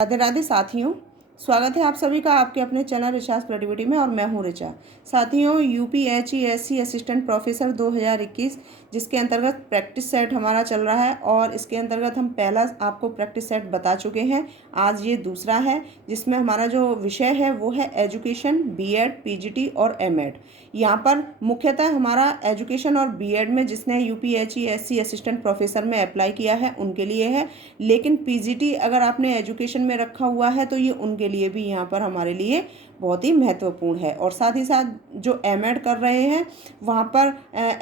राधे राधे साथियों, स्वागत है आप सभी का आपके अपने चैनल रिचार्ज प्रोडक्टिविटी में। और मैं हूं रिचा। साथियों, यूपीएचईएससी असिस्टेंट प्रोफेसर 2021 जिसके अंतर्गत प्रैक्टिस सेट हमारा चल रहा है और इसके अंतर्गत हम पहला आपको प्रैक्टिस सेट बता चुके हैं। आज ये दूसरा है जिसमें हमारा जो विषय है वो है एजुकेशन, बीएड, पीजीटी और एमएड। यहाँ पर मुख्यतः हमारा एजुकेशन और बीएड में जिसने यूपीएचईएससी असिस्टेंट प्रोफेसर में अप्लाई किया है उनके लिए है, लेकिन पीजीटी अगर आपने एजुकेशन में रखा हुआ है तो ये उनके लिए भी यहाँ पर हमारे लिए बहुत ही महत्वपूर्ण है। और साथ ही साथ जो एमएड कर रहे हैं वहाँ पर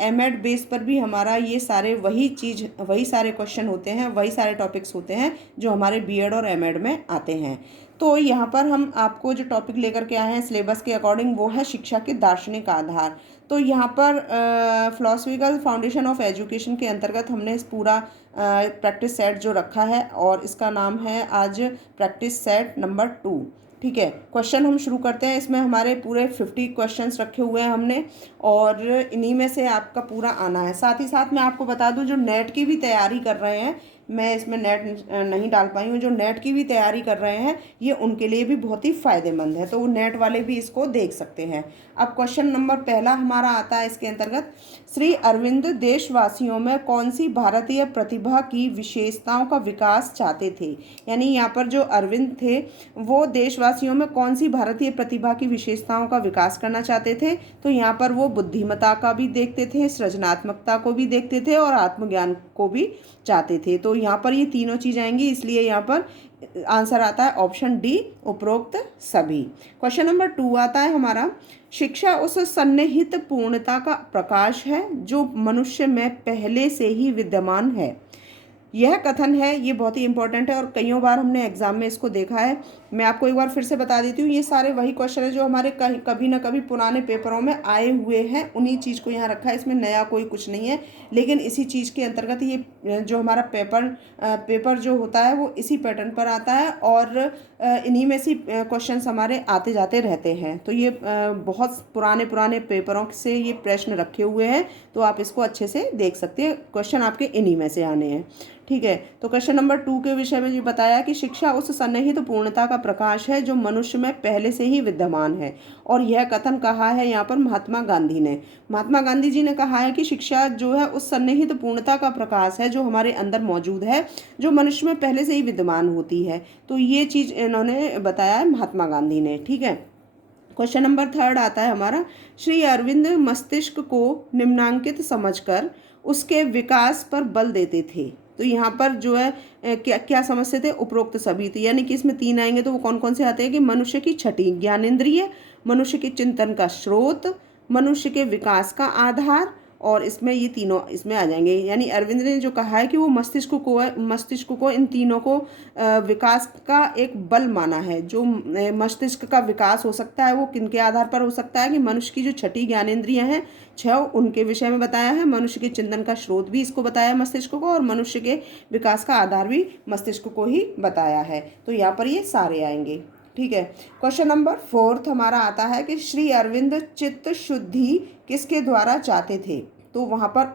एमएड बेस पर भी हमारा ये सारे वही सारे क्वेश्चन होते हैं, वही सारे टॉपिक्स होते हैं जो हमारे बीएड और एमएड में आते हैं। तो यहाँ पर हम आपको जो टॉपिक लेकर के आए हैं सिलेबस के अकॉर्डिंग वो है शिक्षा के दार्शनिक आधार। तो यहाँ पर फिलॉसफिकल फाउंडेशन ऑफ एजुकेशन के अंतर्गत हमने इस पूरा प्रैक्टिस सेट जो रखा है और इसका नाम है आज प्रैक्टिस सेट नंबर 2। ठीक है, क्वेश्चन हम शुरू करते हैं। इसमें हमारे पूरे 50 क्वेश्चंस रखे हुए हैं हमने और इन्हीं में से आपका पूरा आना है। साथ ही साथ मैं आपको बता दूं जो नेट की भी तैयारी कर रहे हैं, मैं इसमें नेट नहीं डाल पाई हूँ, जो नेट की भी तैयारी कर रहे हैं ये उनके लिए भी बहुत ही फ़ायदेमंद है, तो वो नेट वाले भी इसको देख सकते हैं। अब क्वेश्चन नंबर पहला हमारा आता है इसके अंतर्गत, श्री अरविंद देशवासियों में कौन सी भारतीय प्रतिभा की विशेषताओं का विकास चाहते थे। यानी यहाँ पर जो अरविंद थे वो देशवासियों में कौन सी भारतीय प्रतिभा की विशेषताओं का विकास करना चाहते थे। तो यहाँ पर वो बुद्धिमत्ता का भी देखते थे, सृजनात्मकता को भी देखते थे और आत्मज्ञान को भी चाहते थे। तो यहाँ पर ये तीनों चीज़ आएंगी, इसलिए यहाँ पर आंसर आता है ऑप्शन डी, उपरोक्त सभी। क्वेश्चन नंबर 2 आता है हमारा, शिक्षा उस सन्निहित पूर्णता का प्रकाश है जो मनुष्य में पहले से ही विद्यमान है। यह कथन है, ये बहुत ही इंपॉर्टेंट है और कईयों बार हमने एग्जाम में इसको देखा है। मैं आपको एक बार फिर से बता देती हूँ, ये सारे वही क्वेश्चन है जो हमारे कभी ना कभी पुराने पेपरों में आए हुए हैं, उन्हीं चीज़ को यहाँ रखा है। इसमें नया कोई कुछ नहीं है, लेकिन इसी चीज़ के अंतर्गत ये जो हमारा पेपर जो होता है वो इसी पैटर्न पर आता है और इन्हीं में से क्वेश्चन हमारे आते जाते रहते हैं। तो ये बहुत पुराने पेपरों से ये प्रश्न रखे हुए हैं, तो आप इसको अच्छे से देख सकते हैं। क्वेश्चन आपके इन्हीं में से आने हैं। ठीक है, तो क्वेश्चन नंबर 2 के विषय में ये बताया कि शिक्षा उस सन्निहित पूर्णता का प्रकाश है जो मनुष्य में पहले से ही विद्यमान है। और यह कथन कहा है यहाँ पर महात्मा गांधी ने। महात्मा गांधी जी ने कहा है कि शिक्षा जो है उस सन्निहित पूर्णता का प्रकाश है जो हमारे अंदर मौजूद है, जो मनुष्य में पहले से ही विद्यमान होती है। तो ये चीज़ इन्होंने बताया है महात्मा गांधी ने। ठीक है, क्वेश्चन नंबर 3 आता है हमारा, श्री अरविंद मस्तिष्क को निम्नांकित समझकर उसके विकास पर बल देते थे। तो यहाँ पर जो है क्या क्या समझते थे, उपरोक्त सभी। तो यानी कि इसमें 3 आएंगे, तो वो कौन कौन से आते हैं कि मनुष्य की छठी ज्ञानेंद्रिय, मनुष्य के चिंतन का स्रोत, मनुष्य के विकास का आधार, और इसमें ये तीनों इसमें आ जाएंगे। यानी अरविंद ने जो कहा है कि वो मस्तिष्क को इन तीनों को विकास का एक बल माना है। जो मस्तिष्क का विकास हो सकता है वो किनके आधार पर हो सकता है कि मनुष्य की जो छठी ज्ञानेंद्रियां हैं 6, उनके विषय में बताया है। मनुष्य के चिंतन का स्रोत भी इसको बताया मस्तिष्क को, और मनुष्य के विकास का आधार भी मस्तिष्क को ही बताया है। तो यहाँ पर ये सारे आएंगे। ठीक है, क्वेश्चन नंबर 4 हमारा आता है कि श्री अरविंद चित्त शुद्धि किसके द्वारा चाहते थे। तो वहाँ पर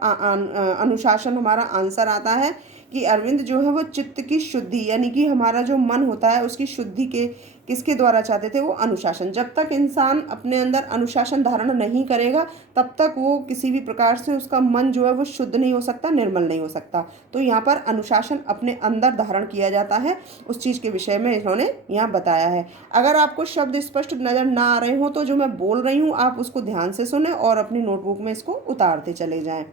अनुशासन हमारा आंसर आता है कि अरविंद जो है वो चित्त की शुद्धि यानी कि हमारा जो मन होता है उसकी शुद्धि के किसके द्वारा चाहते थे, वो अनुशासन। जब तक इंसान अपने अंदर अनुशासन धारण नहीं करेगा तब तक वो किसी भी प्रकार से उसका मन जो है वो शुद्ध नहीं हो सकता, निर्मल नहीं हो सकता। तो यहाँ पर अनुशासन अपने अंदर धारण किया जाता है, उस चीज़ के विषय में इन्होंने यहाँ बताया है। अगर आपको शब्द स्पष्ट नज़र ना आ रहे हो तो जो मैं बोल रही हूँ आप उसको ध्यान से सुने और अपनी नोटबुक में इसको उतारते चले जाएं।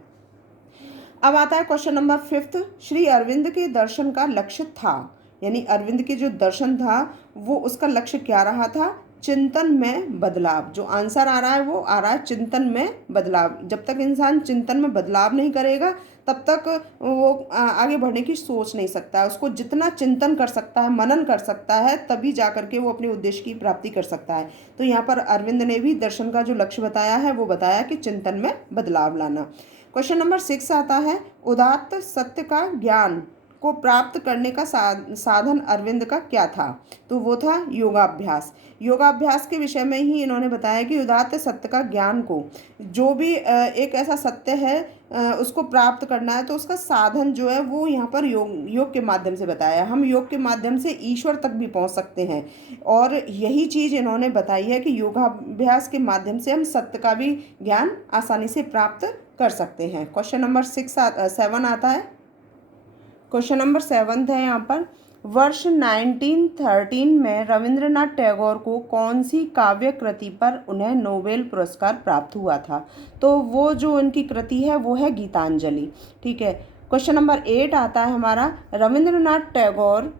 अब आता है क्वेश्चन नंबर 5, श्री अरविंद के दर्शन का लक्ष्य था। यानी अरविंद के जो दर्शन था वो उसका लक्ष्य क्या रहा था, चिंतन में बदलाव। जो आंसर आ रहा है वो आ रहा है चिंतन में बदलाव। जब तक इंसान चिंतन में बदलाव नहीं करेगा तब तक वो आगे बढ़ने की सोच नहीं सकता है। उसको जितना चिंतन कर सकता है, मनन कर सकता है, तभी जा करके वो अपने उद्देश्य की प्राप्ति कर सकता है। तो यहाँ पर अरविंद ने भी दर्शन का जो लक्ष्य बताया है वो बताया कि चिंतन में बदलाव लाना। क्वेश्चन नंबर 6 आता है, उदात्त सत्य का ज्ञान को प्राप्त करने का साधन अरविंद का क्या था। तो वो था योगाभ्यास। योगाभ्यास के विषय में ही इन्होंने बताया कि उदात्त सत्य का ज्ञान को, जो भी एक ऐसा सत्य है उसको प्राप्त करना है तो उसका साधन जो है वो यहाँ पर योग के माध्यम से बताया है। हम योग के माध्यम से ईश्वर तक भी पहुँच सकते हैं और यही चीज़ इन्होंने बताई है कि योगाभ्यास के माध्यम से हम सत्य का भी ज्ञान आसानी से प्राप्त कर सकते हैं। क्वेश्चन नंबर 7 आता है। क्वेश्चन नंबर 7 है यहाँ पर, वर्ष 1913 में रविंद्रनाथ टैगोर को कौन सी काव्य कृति पर उन्हें नोबेल पुरस्कार प्राप्त हुआ था? तो वो जो उनकी कृति है वो है गीतांजलि। ठीक है। क्वेश्चन नंबर 8 आता है हमारा, रविंद्रनाथ टैगोर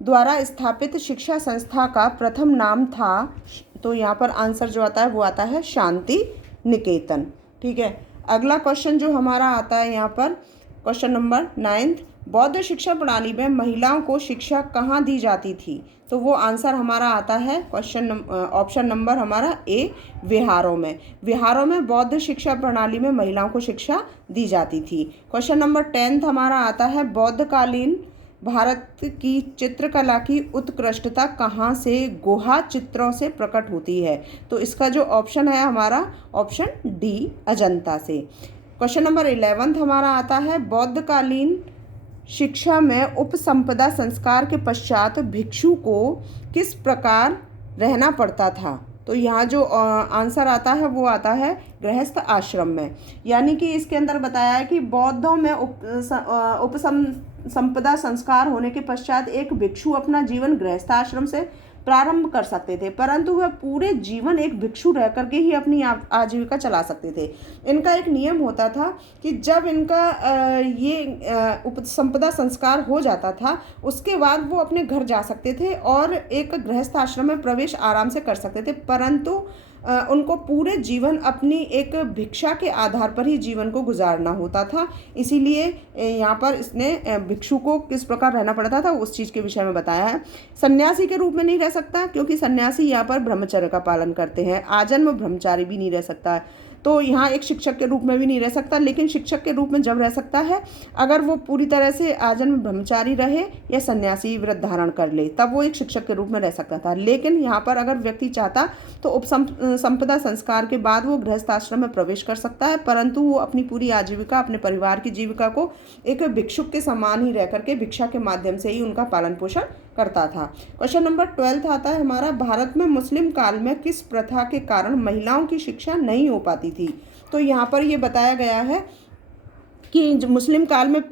द्वारा स्थापित शिक्षा संस्था का प्रथम नाम था? तो यहाँ पर आंसर जो आता है वो आता है शांति निकेतन। ठीक है। अगला क्वेश्चन जो हमारा आता है यहाँ पर, क्वेश्चन नंबर 9, बौद्ध शिक्षा प्रणाली में महिलाओं को शिक्षा कहाँ दी जाती थी? तो वो आंसर हमारा आता है ऑप्शन नंबर हमारा ए, विहारों में। विहारों में बौद्ध शिक्षा प्रणाली में महिलाओं को शिक्षा दी जाती थी। क्वेश्चन नंबर 10 हमारा आता है, बौद्धकालीन भारत की चित्रकला की उत्कृष्टता कहाँ से गुहा चित्रों से प्रकट होती है? तो इसका जो ऑप्शन है हमारा ऑप्शन डी, अजंता से। क्वेश्चन नंबर 11 हमारा आता है, बौद्धकालीन शिक्षा में उपसंपदा संस्कार के पश्चात भिक्षु को किस प्रकार रहना पड़ता था? तो यहाँ जो आंसर आता है वो आता है गृहस्थ आश्रम में। यानी कि इसके अंदर बताया है कि बौद्धों में उपसंपदा संस्कार होने के पश्चात एक भिक्षु अपना जीवन गृहस्थ आश्रम से प्रारंभ कर सकते थे, परंतु वह पूरे जीवन एक भिक्षु रह करके ही अपनी आजीविका चला सकते थे। इनका एक नियम होता था कि जब इनका ये उपसंपदा संस्कार हो जाता था उसके बाद वो अपने घर जा सकते थे और एक गृहस्थ आश्रम में प्रवेश आराम से कर सकते थे, परंतु उनको पूरे जीवन अपनी एक भिक्षा के आधार पर ही जीवन को गुजारना होता था। इसीलिए यहाँ पर इसने भिक्षु को किस प्रकार रहना पड़ता था उस चीज़ के विषय में बताया है। सन्यासी के रूप में नहीं रह सकता क्योंकि सन्यासी यहाँ पर ब्रह्मचर्य का पालन करते हैं। आजन्म ब्रह्मचारी भी नहीं रह सकता है, तो यहाँ एक शिक्षक के रूप में भी नहीं रह सकता, लेकिन शिक्षक के रूप में जब रह सकता है अगर वो पूरी तरह से आजन्म ब्रह्मचारी रहे या सन्यासी व्रत धारण कर ले, तब वो एक शिक्षक के रूप में रह सकता था। लेकिन यहाँ पर अगर व्यक्ति चाहता तो उपसंपदा संस्कार के बाद वो गृहस्थ आश्रम में प्रवेश कर सकता है, परंतु वो अपनी पूरी आजीविका, अपने परिवार की जीविका को एक भिक्षुक के समान ही रह करके भिक्षा के माध्यम से ही उनका पालन पोषण करता था। क्वेश्चन नंबर 12 आता है हमारा, भारत में मुस्लिम काल में किस प्रथा के कारण महिलाओं की शिक्षा नहीं हो पाती थी? तो यहाँ पर ये बताया गया है कि मुस्लिम काल में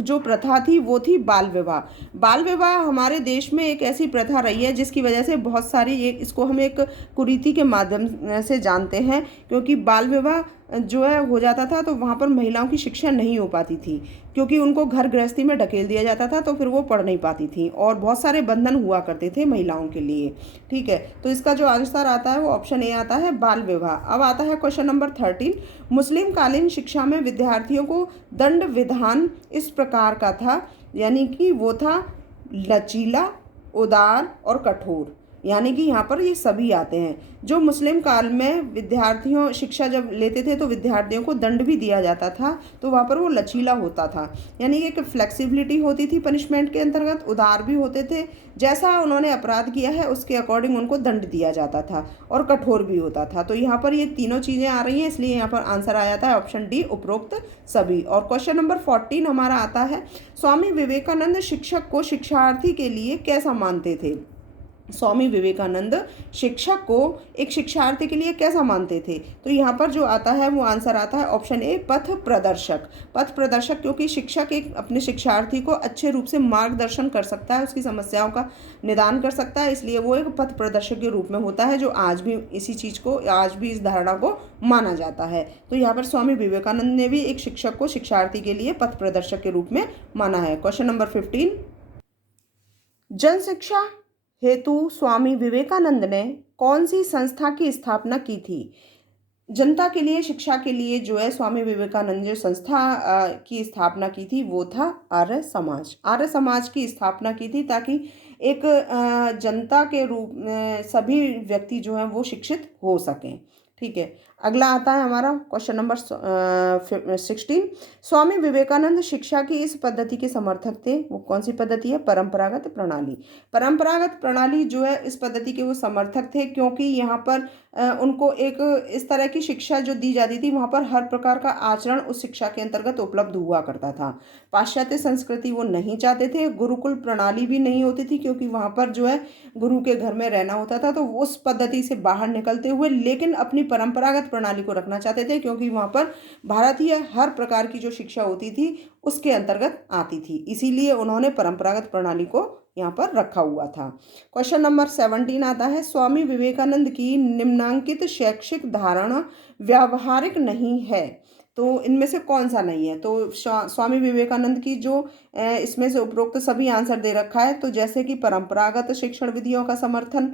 जो प्रथा थी वो थी बाल विवाह। बाल विवाह हमारे देश में एक ऐसी प्रथा रही है जिसकी वजह से बहुत सारी इसको हम एक कुरीति के माध्यम से जानते हैं, क्योंकि बाल विवाह जो है हो जाता था तो वहाँ पर महिलाओं की शिक्षा नहीं हो पाती थी क्योंकि उनको घर गृहस्थी में ढकेल दिया जाता था, तो फिर वो पढ़ नहीं पाती थी और बहुत सारे बंधन हुआ करते थे महिलाओं के लिए। ठीक है, तो इसका जो आंसर आता है वो ऑप्शन ए आता है, बाल विवाह। अब आता है क्वेश्चन नंबर 13, मुस्लिम कालीन शिक्षा में विद्यार्थियों को दंड विधान इस प्रकार का था, यानी कि वो था लचीला, उदार और कठोर। यानी कि यहाँ पर ये सभी आते हैं। जो मुस्लिम काल में विद्यार्थियों शिक्षा जब लेते थे तो विद्यार्थियों को दंड भी दिया जाता था, तो वहाँ पर वो लचीला होता था, यानी कि एक फ्लेक्सिबिलिटी होती थी पनिशमेंट के अंतर्गत, उदार भी होते थे, जैसा उन्होंने अपराध किया है उसके अकॉर्डिंग उनको दंड दिया जाता था, और कठोर भी होता था। तो यहाँ पर ये तीनों चीज़ें आ रही हैं, इसलिए यहाँ पर आंसर आ जाता है ऑप्शन डी, उपरोक्त सभी। और क्वेश्चन नंबर 14 हमारा आता है, स्वामी विवेकानंद शिक्षक को शिक्षार्थी के लिए कैसा मानते थे? स्वामी विवेकानंद शिक्षक को एक शिक्षार्थी के लिए कैसा मानते थे? तो यहाँ पर जो आता है वो आंसर आता है ऑप्शन ए, पथ प्रदर्शक। पथ प्रदर्शक क्योंकि शिक्षक एक अपने शिक्षार्थी को अच्छे रूप से मार्गदर्शन कर सकता है, उसकी समस्याओं का निदान कर सकता है, इसलिए वो एक पथ प्रदर्शक के रूप में होता है, जो आज भी इसी चीज़ को, आज भी इस धारणा को माना जाता है। तो यहाँ पर स्वामी विवेकानंद ने भी एक शिक्षक को शिक्षार्थी के लिए पथ प्रदर्शक के रूप में माना है। क्वेश्चन नंबर 15, जन शिक्षा हेतु स्वामी विवेकानंद ने कौन सी संस्था की स्थापना की थी? जनता के लिए, शिक्षा के लिए जो है स्वामी विवेकानंद जो संस्था की स्थापना की थी वो था आर्य समाज। आर्य समाज की स्थापना की थी ताकि एक जनता के रूप में सभी व्यक्ति जो हैं वो शिक्षित हो सकें। ठीक है, अगला आता है हमारा क्वेश्चन नंबर 16। स्वामी विवेकानंद शिक्षा की इस पद्धति के समर्थक थे। वो कौन सी पद्धति है? परंपरागत प्रणाली। परंपरागत प्रणाली जो है इस पद्धति के वो समर्थक थे, क्योंकि यहाँ पर उनको एक इस तरह की शिक्षा जो दी जाती थी, वहाँ पर हर प्रकार का आचरण उस शिक्षा के अंतर्गत उपलब्ध हुआ करता था। पाश्चात्य संस्कृति वो नहीं चाहते थे। गुरुकुल प्रणाली भी नहीं होती थी, क्योंकि वहाँ पर जो है गुरु के घर में रहना होता था, तो उस पद्धति से बाहर निकलते हुए लेकिन अपनी परंपरागत प्रणाली को रखना चाहते थे, क्योंकि वहाँ पर भारतीय हर प्रकार की जो शिक्षा होती थी उसके अंतर्गत आती थी। इसीलिए उन्होंने परंपरागत प्रणाली को यहाँ पर रखा हुआ था। क्वेश्चन नंबर 17 आता है, स्वामी विवेकानंद की निम्नांकित शैक्षिक धारणा व्यावहारिक नहीं है। तो इनमें से कौन सा नहीं है? तो स्वामी विवेकानंद की जो इसमें से उपरोक्त सभी आंसर दे रखा है। तो जैसे कि परंपरागत शिक्षण विधियों का समर्थन,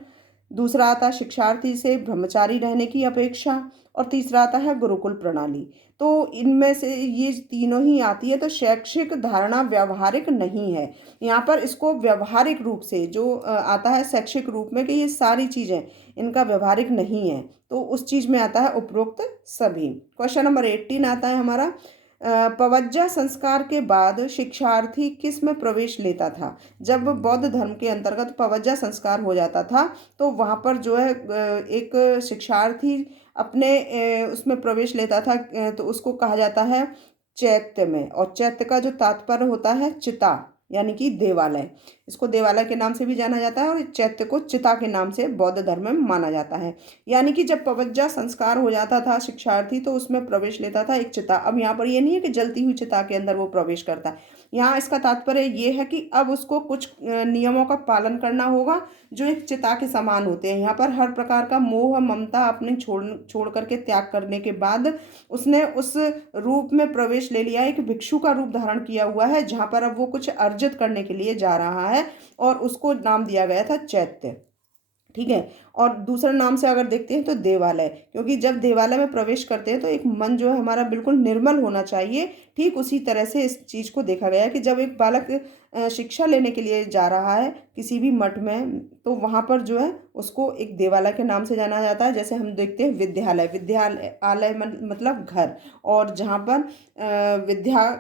दूसरा आता है शिक्षार्थी से ब्रह्मचारी रहने की अपेक्षा, और तीसरा आता है गुरुकुल प्रणाली। तो इनमें से ये तीनों ही आती है। तो शैक्षिक धारणा व्यावहारिक नहीं है, यहाँ पर इसको व्यवहारिक रूप से जो आता है शैक्षिक रूप में कि ये सारी चीज़ें इनका व्यवहारिक नहीं है, तो उस चीज़ में आता है उपरोक्त सभी। क्वेश्चन नंबर 18 आता है हमारा, पवज्जा संस्कार के बाद शिक्षार्थी किस में प्रवेश लेता था? जब बौद्ध धर्म के अंतर्गत पवज्जा संस्कार हो जाता था, तो वहाँ पर जो है एक शिक्षार्थी अपने उसमें प्रवेश लेता था, तो उसको कहा जाता है चैत्य में। और चैत्य का जो तात्पर्य होता है चिता, यानी कि देवालय। इसको देवालय के नाम से भी जाना जाता है, और चैत्य को चिता के नाम से बौद्ध धर्म में माना जाता है। यानी कि जब पवज्जा संस्कार हो जाता था शिक्षार्थी, तो उसमें प्रवेश लेता था एक चिता। अब यहाँ पर ये नहीं है कि जलती हुई चिता के अंदर वो प्रवेश करता है। यहाँ इसका तात्पर्य ये है कि अब उसको कुछ नियमों का पालन करना होगा जो एक चिता के समान होते हैं। यहाँ पर हर प्रकार का मोह ममता अपने छोड़ करके त्याग करने के बाद उसने उस रूप में प्रवेश ले लिया, एक भिक्षु का रूप धारण किया हुआ है, जहाँ पर अब वो कुछ अर्जित करने के लिए जा रहा है, और उसको नाम दिया गया था चैत्य। ठीक है। और दूसरा नाम से अगर देखते हैं तो देवालय, क्योंकि जब देवालय में प्रवेश करते हैं तो एक मन जो है हमारा बिल्कुल निर्मल होना चाहिए। ठीक उसी तरह से इस चीज़ को देखा गया है कि जब एक बालक शिक्षा लेने के लिए जा रहा है किसी भी मठ में, तो वहाँ पर जो है उसको एक देवालय के नाम से जाना जाता है। जैसे हम देखते हैं विद्यालय, विद्यालय मतलब घर, और जहाँ पर विद्या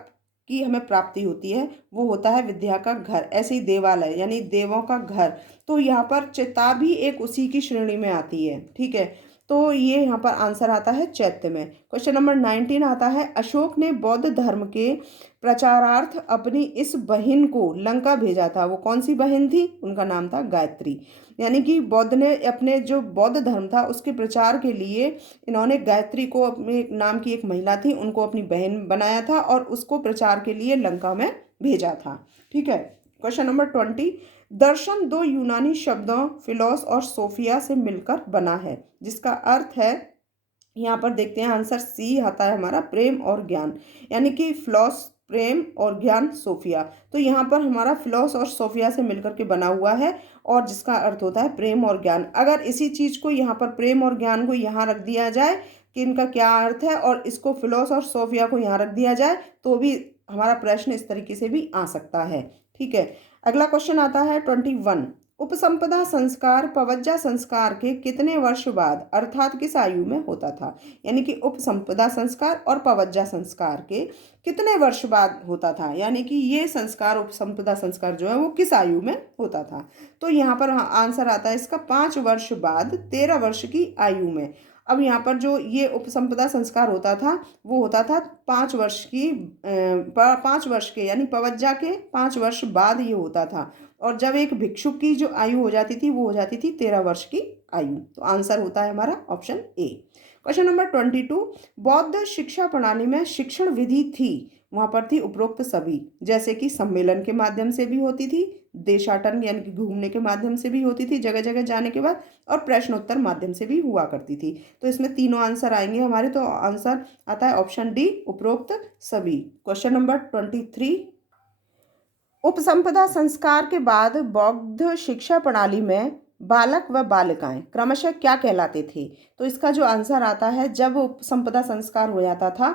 की हमें प्राप्ति होती है वो होता है विद्या का घर। ऐसे ही देवालय यानी देवों का घर, तो यहाँ पर चिता भी एक उसी की श्रेणी में आती है। ठीक है, तो ये यहाँ पर आंसर आता है चैत्य में। क्वेश्चन नंबर 19 आता है, अशोक ने बौद्ध धर्म के प्रचारार्थ अपनी इस बहन को लंका भेजा था। वो कौन सी बहन थी? उनका नाम था गायत्री। यानी कि बौद्ध ने अपने जो बौद्ध धर्म था उसके प्रचार के लिए इन्होंने गायत्री को, अपने नाम की एक महिला थी, उनको अपनी बहन बनाया था और उसको प्रचार के लिए लंका में भेजा था। ठीक है। क्वेश्चन नंबर 20, दर्शन दो यूनानी शब्दों फिलोस और सोफिया से मिलकर बना है, जिसका अर्थ है, यहाँ पर देखते हैं आंसर सी आता है हमारा, प्रेम और ज्ञान। यानी कि फिलोस प्रेम और ज्ञान सोफिया। तो यहाँ पर हमारा फिलोस और सोफिया से मिलकर के बना हुआ है, और जिसका अर्थ होता है प्रेम और ज्ञान। अगर इसी चीज़ को यहाँ पर प्रेम और ज्ञान को यहाँ रख दिया जाए कि इनका क्या अर्थ है, और इसको फिलोस और सोफिया को यहाँ रख दिया जाए, तो भी हमारा प्रश्न इस तरीके से भी आ सकता है। ठीक है। अगला क्वेश्चन आता है 21, उपसंपदा संस्कार पवज्जा संस्कार के कितने वर्ष बाद अर्थात किस आयु में होता था? यानी कि उपसंपदा संस्कार और पवज्जा संस्कार के कितने वर्ष बाद होता था, यानी कि ये संस्कार उपसंपदा संस्कार जो है वो किस आयु में होता था? तो यहाँ पर आंसर आता है इसका 5 वर्ष बाद 13 वर्ष की आयु में। अब यहाँ पर जो ये उपसंपदा संस्कार होता था वो होता था 5 वर्ष की 5 वर्ष के, यानी पवज्जा के 5 वर्ष बाद ये होता था। और जब एक भिक्षुक की जो आयु हो जाती थी वो हो जाती थी 13 वर्ष की आयु। तो आंसर होता है हमारा ऑप्शन ए। क्वेश्चन नंबर 22, बौद्ध शिक्षा प्रणाली में शिक्षण विधि थी, वहाँ पर थी उपरोक्त सभी, जैसे कि सम्मेलन के माध्यम से भी होती थी, देशाटन यानी कि घूमने के माध्यम से भी होती थी जगह जगह जाने के बाद, और प्रश्नोत्तर माध्यम से भी हुआ करती थी। तो इसमें तीनों आंसर आएंगे हमारे। तो आंसर आता है ऑप्शन डी, उपरोक्त सभी। क्वेश्चन नंबर 23, उपसंपदा संस्कार के बाद बौद्ध शिक्षा प्रणाली में बालक व बालिकाएं क्रमशः क्या कहलाते थे? तो इसका जो आंसर आता है, जब उपसंपदा संस्कार हो जाता था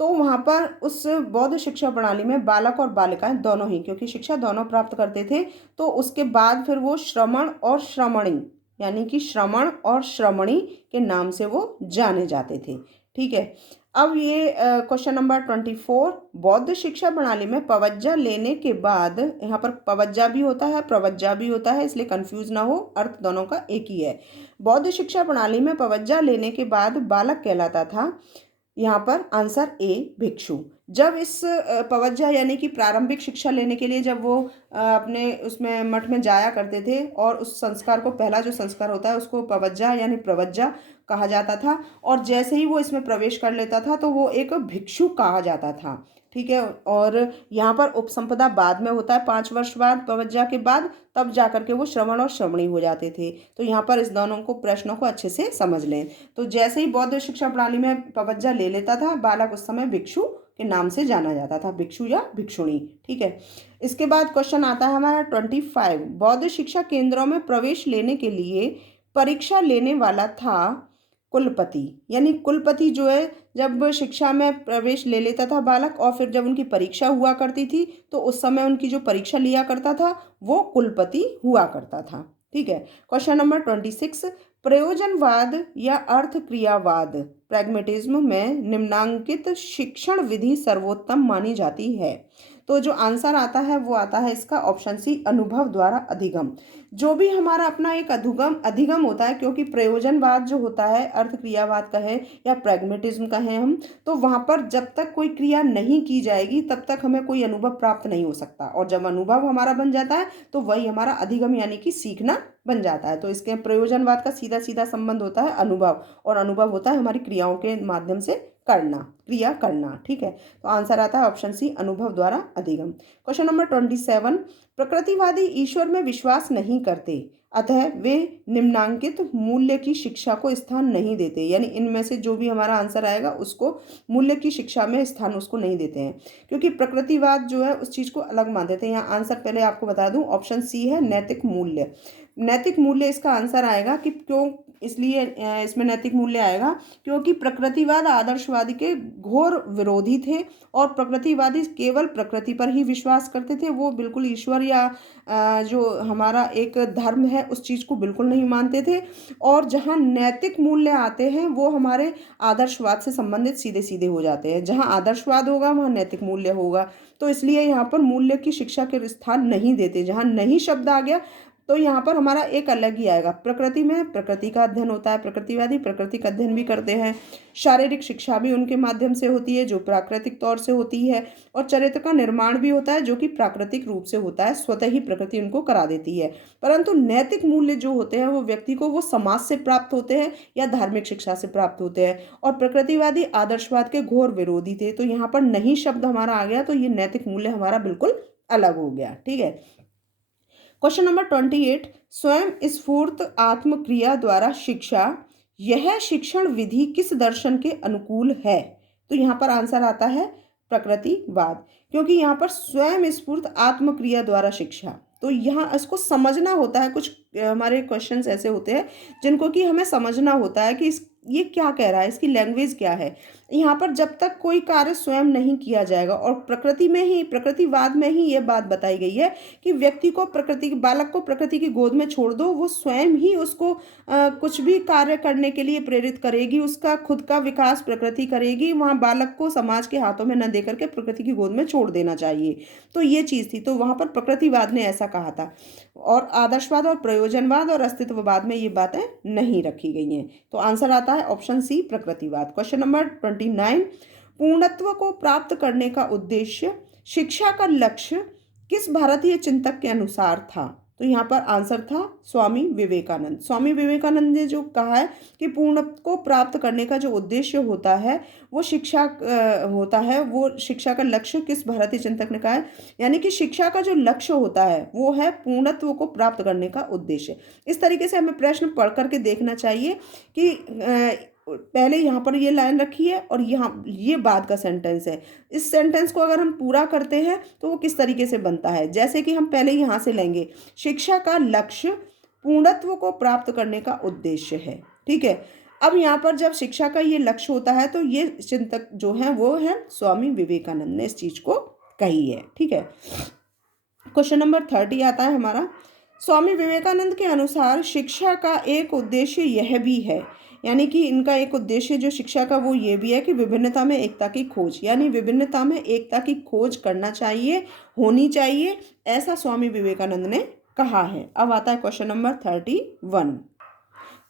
तो वहाँ पर उस बौद्ध शिक्षा प्रणाली में बालक और बालिकाएं दोनों ही, क्योंकि शिक्षा दोनों प्राप्त करते थे, तो उसके बाद फिर वो श्रमण और श्रमणी यानी कि श्रमण और श्रमणी के नाम से वो जाने जाते थे। ठीक है, अब ये क्वेश्चन नंबर 24, बौद्ध शिक्षा प्रणाली में पवज्जा लेने के बाद, यहाँ पर पवज्जा भी होता है प्रवज्जा भी होता है, इसलिए कंफ्यूज ना हो, अर्थ दोनों का एक ही है। बौद्ध शिक्षा प्रणाली में पवज्जा लेने के बाद बालक कहलाता था, यहाँ पर आंसर ए भिक्षु। जब इस पवज्जा यानी कि प्रारंभिक शिक्षा लेने के लिए जब वो अपने उसमें मठ में जाया करते थे, और उस संस्कार को, पहला जो संस्कार होता है उसको पवज्जा यानी प्रवज्जा कहा जाता था, और जैसे ही वो इसमें प्रवेश कर लेता था तो वो एक भिक्षु कहा जाता था। ठीक है, और यहाँ पर उपसंपदा बाद में होता है, 5 वर्ष बाद पवज्जा के बाद, तब जाकर के वो श्रवण और श्रवणी हो जाते थे। तो यहाँ पर इस दोनों को प्रश्नों को अच्छे से समझ लें। तो जैसे ही बौद्ध शिक्षा प्रणाली में पवज्जा ले लेता था बालक, उस समय भिक्षु के नाम से जाना जाता था, भिक्षु या भिक्षुणी। ठीक है, इसके बाद क्वेश्चन आता है हमारा 25, बौद्ध शिक्षा केंद्रों में प्रवेश लेने के लिए परीक्षा लेने वाला था कुलपति। यानी कुलपति जो है जब शिक्षा में प्रवेश ले लेता था बालक, और फिर जब उनकी परीक्षा हुआ करती थी तो उस समय उनकी जो परीक्षा लिया करता था वो कुलपति हुआ करता था। ठीक है, क्वेश्चन नंबर 26, प्रयोजनवाद या अर्थ क्रियावाद प्रैग्मेटिज्म में निम्नांकित शिक्षण विधि सर्वोत्तम मानी जाती है। तो जो आंसर आता है वो आता है इसका ऑप्शन सी, अनुभव द्वारा अधिगम। जो भी हमारा अपना एक अधिगम होता है, क्योंकि प्रयोजनवाद जो होता है, अर्थ क्रियावाद का है या प्रैग्मेटिज्म का है हम, तो वहाँ पर जब तक कोई क्रिया नहीं की जाएगी तब तक हमें कोई अनुभव प्राप्त नहीं हो सकता, और जब अनुभव हमारा बन जाता है तो वही हमारा अधिगम यानी कि सीखना बन जाता है। तो इसके प्रयोजनवाद का सीधा सीधा संबंध होता है अनुभव, और अनुभव होता है हमारी क्रियाओं के माध्यम से करना, क्रिया करना। ठीक है, तो आंसर आता है ऑप्शन सी, अनुभव द्वारा अधिगम। क्वेश्चन नंबर 27, प्रकृतिवादी ईश्वर में विश्वास नहीं करते, अतः वे निम्नांकित मूल्य की शिक्षा को स्थान नहीं देते। यानी इनमें से जो भी हमारा आंसर आएगा उसको मूल्य की शिक्षा में स्थान उसको नहीं देते हैं, क्योंकि प्रकृतिवाद जो है उस चीज़ को अलग मान देते हैं। यहाँ आंसर पहले आपको बता दूं, ऑप्शन सी है नैतिक मूल्य। नैतिक मूल्य इसका आंसर आएगा कि क्यों, इसलिए इसमें नैतिक मूल्य आएगा क्योंकि प्रकृतिवाद आदर्शवादी के घोर विरोधी थे, और प्रकृतिवादी केवल प्रकृति पर ही विश्वास करते थे, वो बिल्कुल ईश्वर या जो हमारा एक धर्म है उस चीज़ को बिल्कुल नहीं मानते थे। और जहाँ नैतिक मूल्य आते हैं वो हमारे आदर्शवाद से संबंधित सीधे सीधे हो जाते हैं, जहाँ आदर्शवाद होगा वहाँ नैतिक मूल्य होगा। तो इसलिए यहाँ पर मूल्य की शिक्षा के स्थान नहीं देते। जहाँ नहीं शब्द आ गया तो यहाँ पर हमारा एक अलग ही आएगा। प्रकृति में प्रकृति का अध्ययन होता है, प्रकृतिवादी प्रकृति का अध्ययन भी करते हैं, शारीरिक शिक्षा भी उनके माध्यम से होती है जो प्राकृतिक तौर से होती है, और चरित्र का निर्माण भी होता है जो कि प्राकृतिक रूप से होता है, स्वतः ही प्रकृति उनको करा देती है। परंतु नैतिक मूल्य जो होते हैं वो व्यक्ति को वो समाज से प्राप्त होते हैं या धार्मिक शिक्षा से प्राप्त होते हैं, और प्रकृतिवादी आदर्शवाद के घोर विरोधी थे। तो यहाँ पर नहीं शब्द हमारा आ गया, तो ये नैतिक मूल्य हमारा बिल्कुल अलग हो गया। ठीक है, क्वेश्चन नंबर 28, स्वयं स्फूर्त आत्मक्रिया द्वारा शिक्षा, यह शिक्षण विधि किस दर्शन के अनुकूल है? तो यहाँ पर आंसर आता है प्रकृतिवाद, क्योंकि यहाँ पर स्वयं स्फूर्त आत्मक्रिया द्वारा शिक्षा, तो यहाँ इसको समझना होता है। कुछ हमारे क्वेश्चंस ऐसे होते हैं जिनको कि हमें समझना होता है कि ये क्या कह रहा है, इसकी लैंग्वेज क्या है। यहाँ पर जब तक कोई कार्य स्वयं नहीं किया जाएगा, और प्रकृति में ही, प्रकृतिवाद में ही ये बात बताई गई है कि व्यक्ति को, प्रकृति बालक को प्रकृति की गोद में छोड़ दो, वो स्वयं ही उसको कुछ भी कार्य करने के लिए प्रेरित करेगी, उसका खुद का विकास प्रकृति करेगी। वहाँ बालक को समाज के हाथों में न दे करके प्रकृति की गोद में छोड़ देना चाहिए। तो ये चीज़ थी, तो वहाँ पर प्रकृतिवाद ने ऐसा कहा था, और आदर्शवाद और प्रयोजनवाद और अस्तित्ववाद में ये बातें नहीं रखी गई हैं। तो आंसर आता है ऑप्शन सी, प्रकृतिवाद। क्वेश्चन नंबर 29, पूर्णत्व को प्राप्त करने का उद्देश्य, शिक्षा का लक्ष्य किस भारतीय चिंतक के अनुसार था? तो यहाँ पर आंसर था स्वामी विवेकानंद। स्वामी विवेकानंद ने जो कहा है कि पूर्णत्व को प्राप्त करने का जो उद्देश्य होता है वो शिक्षा होता है, वो शिक्षा का लक्ष्य किस भारतीय चिंतक ने कहा है, यानी कि शिक्षा का जो लक्ष्य होता है वो है पूर्णत्व को प्राप्त करने का उद्देश्य। इस तरीके से हमें प्रश्न पढ़ करके देखना चाहिए कि पहले यहाँ पर ये लाइन रखी है और यहाँ ये बाद का सेंटेंस है, इस सेंटेंस को अगर हम पूरा करते हैं तो वो किस तरीके से बनता है। जैसे कि हम पहले यहाँ से लेंगे, शिक्षा का लक्ष्य पूर्णत्व को प्राप्त करने का उद्देश्य है। ठीक है, अब यहाँ पर जब शिक्षा का ये लक्ष्य होता है तो ये चिंतक जो है वो है स्वामी विवेकानंद ने इस चीज को कही है। ठीक है, क्वेश्चन नंबर 30 आता है हमारा, स्वामी विवेकानंद के अनुसार शिक्षा का एक उद्देश्य यह भी है, यानी कि इनका एक उद्देश्य जो शिक्षा का वो ये भी है कि विभिन्नता में एकता की खोज, यानी विभिन्नता में एकता की खोज करना चाहिए, होनी चाहिए, ऐसा स्वामी विवेकानंद ने कहा है। अब आता है क्वेश्चन नंबर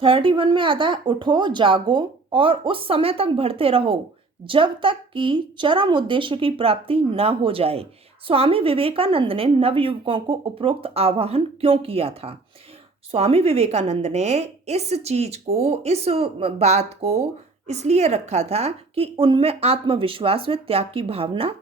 31 में आता है, उठो जागो और उस समय तक बढ़ते रहो जब तक कि चरम उद्देश्य की प्राप्ति न हो जाए। स्वामी विवेकानंद ने नवयुवकों को उपरोक्त आह्वान क्यों किया था? स्वामी विवेकानंद ने इस चीज को, इस बात को इसलिए रखा था कि उनमें आत्मविश्वास व त्याग की भावना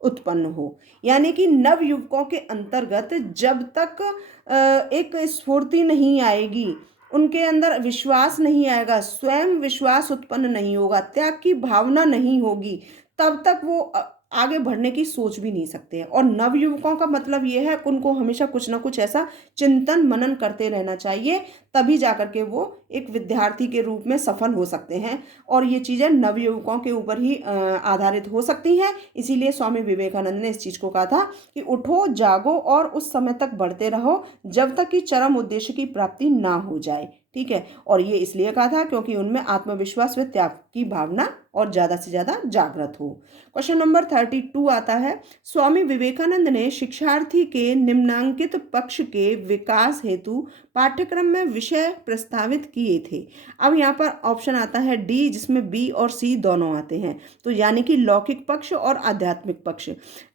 उत्पन्न हो, यानी कि नव युवकों के अंतर्गत जब तक एक स्फूर्ति नहीं आएगी, उनके अंदर विश्वास नहीं आएगा, स्वयं विश्वास उत्पन्न नहीं होगा, त्याग की भावना नहीं होगी, तब तक वो आगे बढ़ने की सोच भी नहीं सकते हैं। और नवयुवकों का मतलब ये है, उनको हमेशा कुछ ना कुछ ऐसा चिंतन मनन करते रहना चाहिए, तभी जाकर के वो एक विद्यार्थी के रूप में सफल हो सकते हैं। और ये चीज़ें नवयुवकों के ऊपर ही आधारित हो सकती हैं। इसीलिए स्वामी विवेकानंद ने इस चीज़ को कहा था कि उठो जागो और उस समय तक बढ़ते रहो जब तक कि चरम उद्देश्य की प्राप्ति ना हो जाए। ठीक है, और ये इसलिए कहा था क्योंकि उनमें आत्मविश्वास व त्याग की भावना और ज़्यादा से ज़्यादा जागृत हो। क्वेश्चन नंबर 32 आता है, स्वामी विवेकानंद ने शिक्षार्थी के निम्नांकित पक्ष के विकास हेतु पाठ्यक्रम में विषय प्रस्तावित किए थे। अब यहाँ पर ऑप्शन आता है डी, जिसमें बी और सी दोनों आते हैं, तो यानी कि लौकिक पक्ष और आध्यात्मिक पक्ष।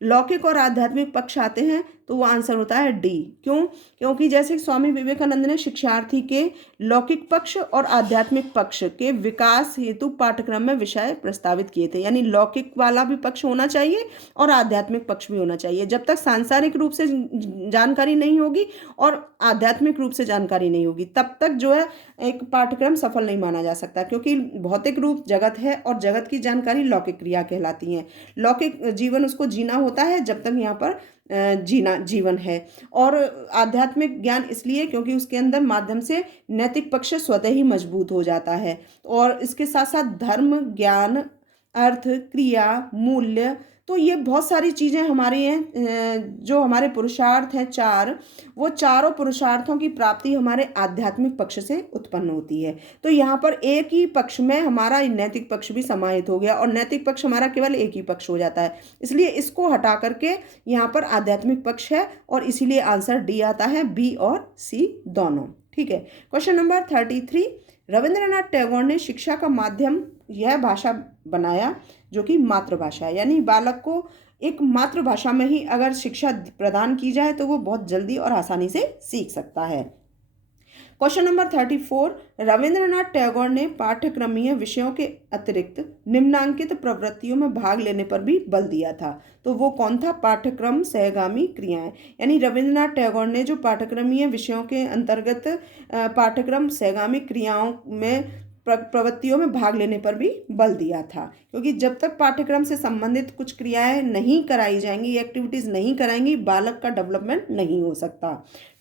लौकिक और आध्यात्मिक पक्ष आते हैं तो वो आंसर होता है डी। क्यों? क्योंकि जैसे स्वामी विवेकानंद ने शिक्षार्थी के लौकिक पक्ष और आध्यात्मिक पक्ष के विकास हेतु पाठ्यक्रम में विषय प्रस्तावित किए थे, यानी लौकिक वाला भी पक्ष होना चाहिए और आध्यात्मिक पक्ष भी होना चाहिए। जब तक सांसारिक रूप से जानकारी नहीं होगी और आध्यात्मिक रूप से जानकारी नहीं होगी, तब तक जो है एक पाठ्यक्रम सफल नहीं माना जा सकता, क्योंकि भौतिक रूप जगत है और जगत की जानकारी लौकिक क्रिया कहलाती है। लौकिक जीवन उसको जीना होता है जब तक यहाँ पर जीवन है। और आध्यात्मिक ज्ञान इसलिए क्योंकि उसके अंदर माध्यम से नैतिक पक्ष स्वतः ही मजबूत हो जाता है, और इसके साथ साथ धर्म, ज्ञान, अर्थ, क्रिया, मूल्य, तो ये बहुत सारी चीज़ें हमारे हैं। जो हमारे पुरुषार्थ हैं चार, वो चारों पुरुषार्थों की प्राप्ति हमारे आध्यात्मिक पक्ष से उत्पन्न होती है। तो यहाँ पर एक ही पक्ष में हमारा नैतिक पक्ष भी समाहित हो गया, और नैतिक पक्ष हमारा केवल एक ही पक्ष हो जाता है, इसलिए इसको हटा करके यहाँ पर आध्यात्मिक पक्ष है, और इसीलिए आंसर डी आता है, बी और सी दोनों। ठीक है, क्वेश्चन नंबर 33, रविंद्रनाथ टैगोर ने शिक्षा का माध्यम यह भाषा बनाया जो कि मातृभाषा है, यानी बालक को एक मातृभाषा में ही अगर शिक्षा प्रदान की जाए तो वो बहुत जल्दी और आसानी से सीख सकता है। क्वेश्चन नंबर 34, रविंद्रनाथ टैगोर ने पाठ्यक्रमीय विषयों के अतिरिक्त निम्नांकित प्रवृत्तियों में भाग लेने पर भी बल दिया था, तो वो कौन था? पाठ्यक्रम सहगामी क्रियाएं, यानी रविंद्रनाथ टैगोर ने जो पाठ्यक्रमीय विषयों के अंतर्गत पाठ्यक्रम सहगामी क्रियाओं में प्रवृत्तियों में भाग लेने पर भी बल दिया था, क्योंकि जब तक पाठ्यक्रम से संबंधित कुछ क्रियाएं नहीं कराई जाएंगी, एक्टिविटीज नहीं कराएंगी, बालक का डेवलपमेंट नहीं हो सकता।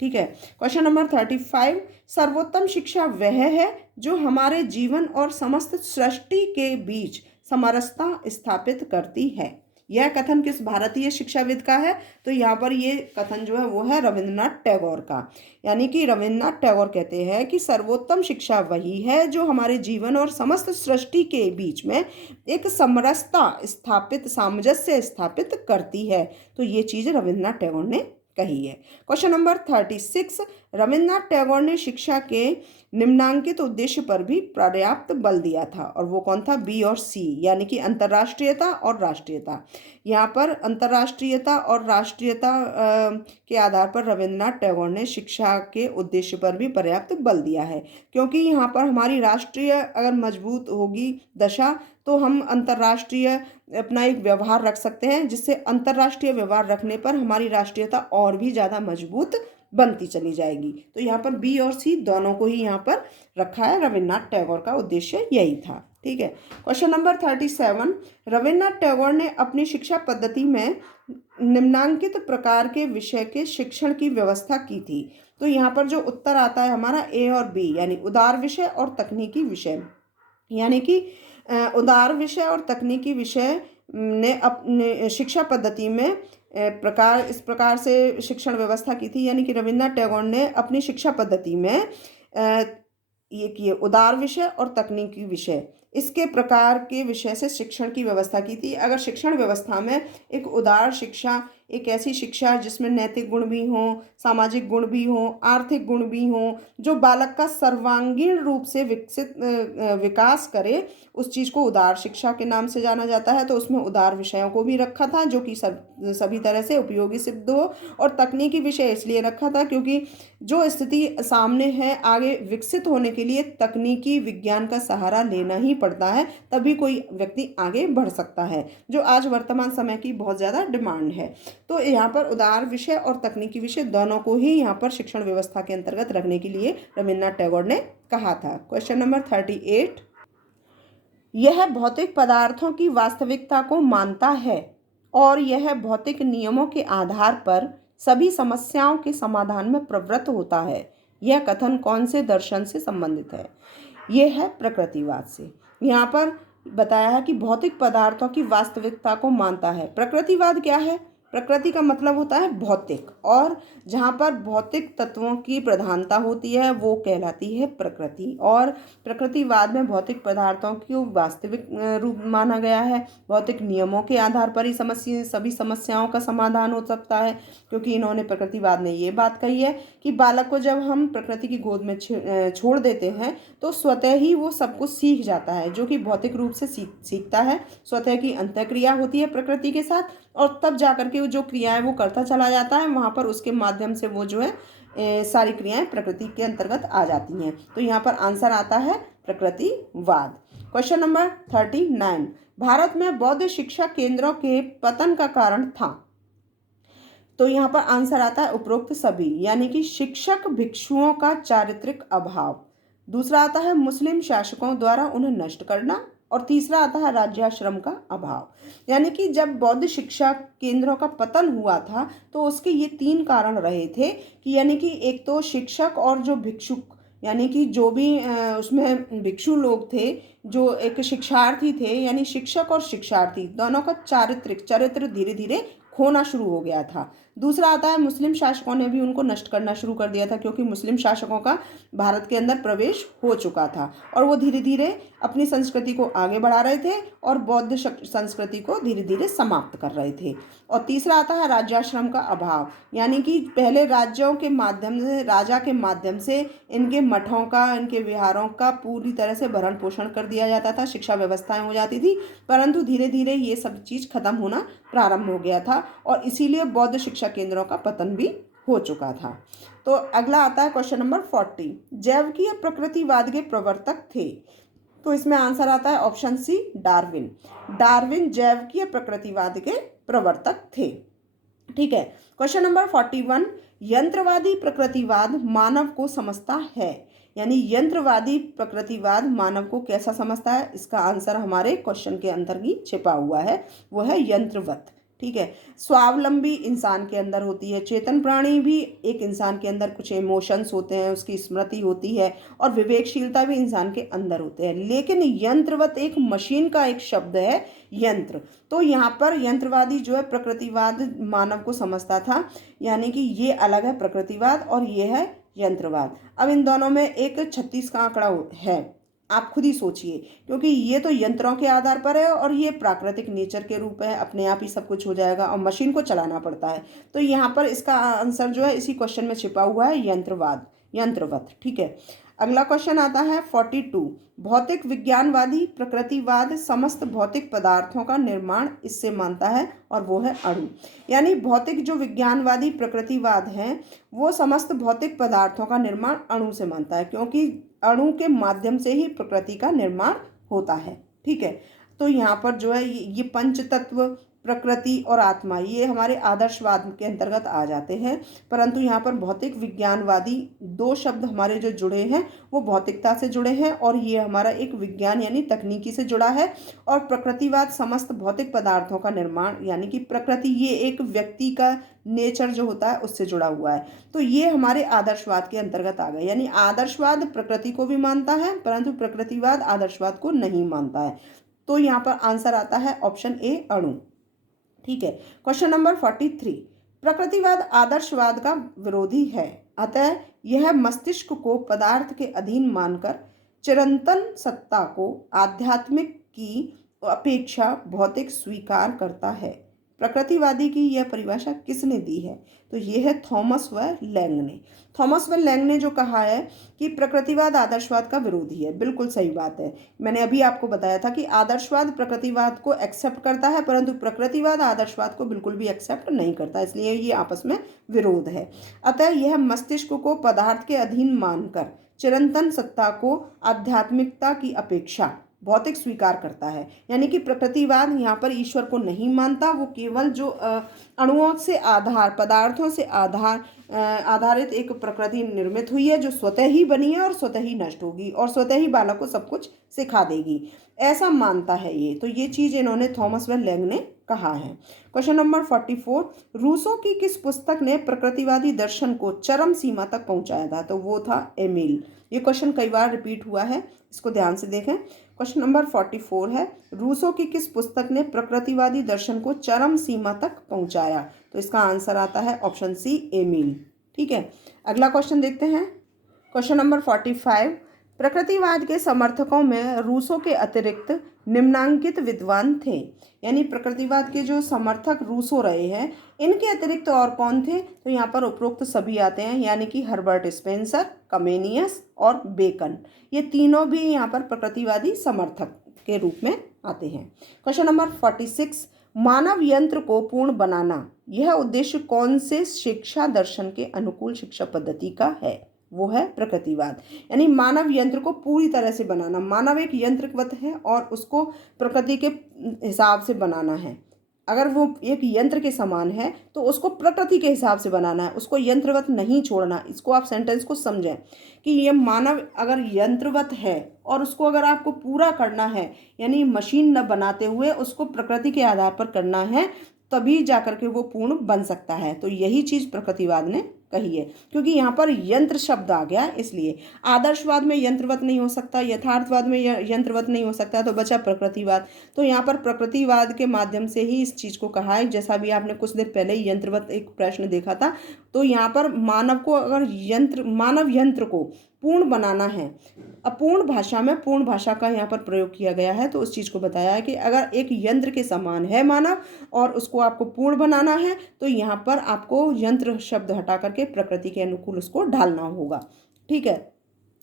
ठीक है, क्वेश्चन नंबर 35, सर्वोत्तम शिक्षा वह है जो हमारे जीवन और समस्त सृष्टि के बीच समरसता स्थापित करती है। यह कथन किस भारतीय शिक्षाविद का है? तो यहाँ पर ये कथन जो है वो है रविंद्रनाथ टैगोर का, यानी कि रविंद्रनाथ टैगोर कहते हैं कि सर्वोत्तम शिक्षा वही है जो हमारे जीवन और समस्त सृष्टि के बीच में एक समरसता स्थापित, सामंजस्य स्थापित करती है। तो ये चीज़ रविंद्रनाथ टैगोर ने कही है। क्वेश्चन नंबर 36, रविंद्रनाथ टैगोर ने शिक्षा के निम्नांकित उद्देश्य पर भी पर्याप्त बल दिया था, और वो कौन था? बी और सी, यानी कि अंतर्राष्ट्रीयता और राष्ट्रीयता। यहाँ पर अंतर्राष्ट्रीयता और राष्ट्रीयता के आधार पर रविंद्रनाथ टैगोर ने शिक्षा के उद्देश्य पर भी पर्याप्त बल दिया है, क्योंकि यहाँ पर हमारी राष्ट्रीय अगर मजबूत होगी दशा तो हम अंतर्राष्ट्रीय अपना एक व्यवहार रख सकते हैं, जिससे अंतर्राष्ट्रीय व्यवहार रखने पर हमारी राष्ट्रीयता और भी ज़्यादा मजबूत बनती चली जाएगी। तो यहाँ पर बी और सी दोनों को ही यहाँ पर रखा है, रविंद्रनाथ टैगोर का उद्देश्य यही था। ठीक है, क्वेश्चन नंबर 37, रविंद्रनाथ टैगोर ने अपनी शिक्षा पद्धति में निम्नांकित प्रकार के विषय के शिक्षण की व्यवस्था की थी। तो यहाँ पर जो उत्तर आता है हमारा ए और बी, यानी उदार विषय और तकनीकी विषय, यानी कि उदार विषय और तकनीकी विषय ने अपने शिक्षा पद्धति में इस प्रकार से शिक्षण व्यवस्था की थी, यानी कि रविन्द्रनाथ टैगोर ने अपनी शिक्षा पद्धति में ये किए उदार विषय और तकनीकी विषय, इसके प्रकार के विषय से शिक्षण की व्यवस्था की थी। अगर शिक्षण व्यवस्था में एक उदार शिक्षा, एक ऐसी शिक्षा जिसमें नैतिक गुण भी हों, सामाजिक गुण भी हों, आर्थिक गुण भी हों, जो बालक का सर्वांगीण रूप से विकास करे, उस चीज़ को उदार शिक्षा के नाम से जाना जाता है। तो उसमें उदार विषयों को भी रखा था जो कि सभी तरह से उपयोगी सिद्ध हो, और तकनीकी विषय इसलिए रखा था क्योंकि जो स्थिति सामने है, आगे विकसित होने के लिए तकनीकी विज्ञान का सहारा लेना ही पड़ता है, तभी कोई व्यक्ति आगे बढ़ सकता है, जो आज वर्तमान समय की बहुत ज़्यादा डिमांड है। तो यहाँ पर उदार विषय और तकनीकी विषय दोनों को ही यहाँ पर शिक्षण व्यवस्था के अंतर्गत रखने के लिए रविन्द्रनाथ टैगोर ने कहा था। क्वेश्चन नंबर 38, यह भौतिक पदार्थों की वास्तविकता को मानता है और यह भौतिक नियमों के आधार पर सभी समस्याओं के समाधान में प्रवृत्त होता है। यह कथन कौन से दर्शन से संबंधित है? यह है प्रकृतिवाद से। यहाँ पर बताया है कि भौतिक पदार्थों की वास्तविकता को मानता है। प्रकृतिवाद क्या है? प्रकृति का मतलब होता है भौतिक, और जहाँ पर भौतिक तत्वों की प्रधानता होती है वो कहलाती है प्रकृति। और प्रकृतिवाद में भौतिक पदार्थों को वास्तविक रूप माना गया है। भौतिक नियमों के आधार पर ही सभी समस्याओं का समाधान हो सकता है, क्योंकि इन्होंने प्रकृतिवाद ने ये बात कही है कि बालक को जब हम प्रकृति की गोद में छोड़ देते हैं तो स्वतः ही वो सब कुछ सीख जाता है, जो कि भौतिक रूप से सीखता है। स्वतः की अंतःक्रिया होती है प्रकृति के साथ, और तब जाकर के जो क्रियाएं वो करता चला जाता है, वहाँ पर उसके माध्यम से वो जो है सारी क्रियाएं प्रकृति के अंतर्गत आ जाती हैं। तो यहाँ पर आंसर आता है प्रकृतिवाद। क्वेश्चन नंबर 39, भारत में बौद्ध शिक्षा केंद्रों के पतन का कारण था। तो यहाँ पर आंसर आता है उपरोक्त सभी, यानी कि शिक्षक भिक्षुओं का चारित्रिक अभाव। दूसरा आता है मुस्लिम शासकों द्वारा उन्हें नष्ट करना, और तीसरा आता है राज्याश्रम का अभाव। यानी कि जब बौद्ध शिक्षा केंद्रों का पतन हुआ था तो उसके ये 3 कारण रहे थे कि यानी कि एक तो शिक्षक और जो भिक्षुक, यानी कि जो भी उसमें भिक्षु लोग थे, जो एक शिक्षार्थी थे, यानी शिक्षक और शिक्षार्थी दोनों का चरित्र धीरे धीरे खोना शुरू हो गया था। दूसरा आता है मुस्लिम शासकों ने भी उनको नष्ट करना शुरू कर दिया था, क्योंकि मुस्लिम शासकों का भारत के अंदर प्रवेश हो चुका था और वो धीरे धीरे अपनी संस्कृति को आगे बढ़ा रहे थे और बौद्ध संस्कृति को धीरे धीरे समाप्त कर रहे थे। और तीसरा आता है राज्याश्रम का अभाव, यानी कि पहले राज्यों के माध्यम से, राजा के माध्यम से इनके मठों का, इनके विहारों का पूरी तरह से भरण पोषण कर दिया जाता था, शिक्षा व्यवस्थाएं हो जाती थी, परंतु धीरे धीरे ये सब चीज़ खत्म होना प्रारंभ हो गया था और इसीलिए बौद्ध शिक्षा केंद्रों का पतन भी हो चुका था। तो अगला आता है क्वेश्चन नंबर 40, जैविकीय प्रकृतिवाद के प्रवर्तक थे। तो इसमें आंसर आता है ऑप्शन सी, डार्विन। डार्विन जैविकीय प्रकृतिवाद के प्रवर्तक थे। ठीक है। क्वेश्चन नंबर 41, यंत्रवादी प्रकृतिवाद मानव को समझता है। यानी यंत्रवादी प्रकृतिवाद मानव को कैसा समझता है, इसका आंसर हमारे क्वेश्चन के अंदर ही छिपा हुआ है, वो है यंत्रवत। ठीक है। स्वावलंबी इंसान के अंदर होती है, चेतन प्राणी भी एक इंसान के अंदर कुछ इमोशंस होते हैं, उसकी स्मृति होती है और विवेकशीलता भी इंसान के अंदर होते हैं, लेकिन यंत्रवत एक मशीन का एक शब्द है, यंत्र। तो यहाँ पर यंत्रवादी जो है प्रकृतिवाद मानव को समझता था, यानी कि ये अलग है प्रकृतिवाद और ये है यंत्रवाद। अब इन दोनों में एक 36 का आंकड़ा है, आप खुद ही सोचिए, क्योंकि ये तो यंत्रों के आधार पर है और ये प्राकृतिक नेचर के रूप है, अपने आप ही सब कुछ हो जाएगा और मशीन को चलाना पड़ता है। तो यहाँ पर इसका आंसर जो है इसी क्वेश्चन में छिपा हुआ है, यंत्रवाद, यंत्रवत। ठीक है। अगला क्वेश्चन आता है 42, भौतिक विज्ञानवादी प्रकृतिवाद समस्त भौतिक पदार्थों का निर्माण इससे मानता है और वो है अणु। यानी भौतिक जो विज्ञानवादी प्रकृतिवाद है वो समस्त भौतिक पदार्थों का निर्माण अणु से मानता है, क्योंकि अणु के माध्यम से ही प्रकृति का निर्माण होता है। ठीक है। तो यहाँ पर जो है ये पंच तत्व, प्रकृति और आत्मा, ये हमारे आदर्शवाद के अंतर्गत आ जाते हैं, परंतु यहाँ पर भौतिक विज्ञानवादी 2 शब्द हमारे जो जुड़े हैं वो भौतिकता से जुड़े हैं और ये हमारा एक विज्ञान यानी तकनीकी से जुड़ा है। और प्रकृतिवाद समस्त भौतिक पदार्थों का निर्माण, यानी कि प्रकृति ये एक व्यक्ति का नेचर जो होता है उससे जुड़ा हुआ है। तो ये हमारे आदर्शवाद के अंतर्गत आ गए, यानी आदर्शवाद प्रकृति को भी मानता है परंतु प्रकृतिवाद आदर्शवाद को नहीं मानता है। तो यहाँ पर आंसर आता है ऑप्शन ए, अणु। ठीक है। क्वेश्चन नंबर 43, प्रकृतिवाद आदर्शवाद का विरोधी है, अतः यह मस्तिष्क को पदार्थ के अधीन मानकर चिरंतन सत्ता को आध्यात्मिक की अपेक्षा भौतिक स्वीकार करता है। प्रकृतिवादी की यह परिभाषा किसने दी है? तो यह है थॉमस व लैंग ने। थॉमस व लैंग ने जो कहा है कि प्रकृतिवाद आदर्शवाद का विरोधी है, बिल्कुल सही बात है। मैंने अभी आपको बताया था कि आदर्शवाद प्रकृतिवाद को एक्सेप्ट करता है, परंतु प्रकृतिवाद आदर्शवाद को बिल्कुल भी एक्सेप्ट नहीं करता, इसलिए ये आपस में विरोध है। अतः यह मस्तिष्क को पदार्थ के अधीन मानकर चिरंतन सत्ता को आध्यात्मिकता की अपेक्षा भौतिक स्वीकार करता है। यानी कि प्रकृतिवाद यहाँ पर ईश्वर को नहीं मानता, वो केवल जो अणुओं से पदार्थों से आधारित एक प्रकृति निर्मित हुई है, जो स्वतः ही बनी है और स्वतः ही नष्ट होगी और स्वतः ही बालक को सब कुछ सिखा देगी, ऐसा मानता है ये। तो ये चीज़ इन्होंने थॉमस व लैंग ने कहा है। क्वेश्चन नंबर 44, रूसो की किस पुस्तक ने प्रकृतिवादी दर्शन को चरम सीमा तक पहुंचाया था? तो वो था एमिल। ये क्वेश्चन कई बार रिपीट हुआ है, इसको ध्यान से देखें। क्वेश्चन नंबर 44 है, रूसो की किस पुस्तक ने प्रकृतिवादी दर्शन को चरम सीमा तक पहुंचाया? तो इसका आंसर आता है ऑप्शन सी, एमिल। ठीक है, अगला क्वेश्चन देखते हैं। क्वेश्चन नंबर 45, प्रकृतिवाद के समर्थकों में रूसो के अतिरिक्त निम्नांकित विद्वान थे। यानी प्रकृतिवाद के जो समर्थक रूसो रहे हैं, इनके अतिरिक्त और कौन थे? तो यहाँ पर उपरोक्त सभी आते हैं, यानी कि हर्बर्ट स्पेंसर, कमेनियस और बेकन, ये तीनों भी यहाँ पर प्रकृतिवादी समर्थक के रूप में आते हैं। क्वेश्चन नंबर 46, मानव यंत्र को पूर्ण बनाना, यह उद्देश्य कौन से शिक्षा दर्शन के अनुकूल शिक्षा पद्धति का है? वो है प्रकृतिवाद। यानी मानव यंत्र को पूरी तरह से बनाना, मानव एक यंत्रवत है और उसको प्रकृति के हिसाब से बनाना है। अगर वो एक यंत्र के समान है तो उसको प्रकृति के हिसाब से बनाना है, उसको यंत्रवत नहीं छोड़ना। इसको आप सेंटेंस को समझें कि ये मानव अगर यंत्रवत है और उसको अगर आपको पूरा करना है, यानी मशीन न बनाते हुए उसको प्रकृति के आधार पर करना है, तभी जाकर के वो पूर्ण बन सकता है। तो यही चीज़ प्रकृतिवाद ने कही है, क्योंकि यहाँ पर यंत्र शब्द आ गया, इसलिए आदर्शवाद में यंत्रवत नहीं हो सकता, यथार्थवाद में यंत्रवत नहीं हो सकता, तो बचा प्रकृतिवाद। तो यहाँ पर प्रकृतिवाद के माध्यम से ही इस चीज़ को कहा है। जैसा भी आपने कुछ देर पहले यंत्रवत एक प्रश्न देखा था, तो यहाँ पर मानव को अगर मानव यंत्र को पूर्ण बनाना है, अपूर्ण भाषा में पूर्ण भाषा का यहाँ पर प्रयोग किया गया है, तो उस चीज़ को बताया है कि अगर एक यंत्र के समान है मानव और उसको आपको पूर्ण बनाना है, तो यहाँ पर आपको यंत्र शब्द हटा करके प्रकृति के अनुकूल उसको ढालना होगा। ठीक है,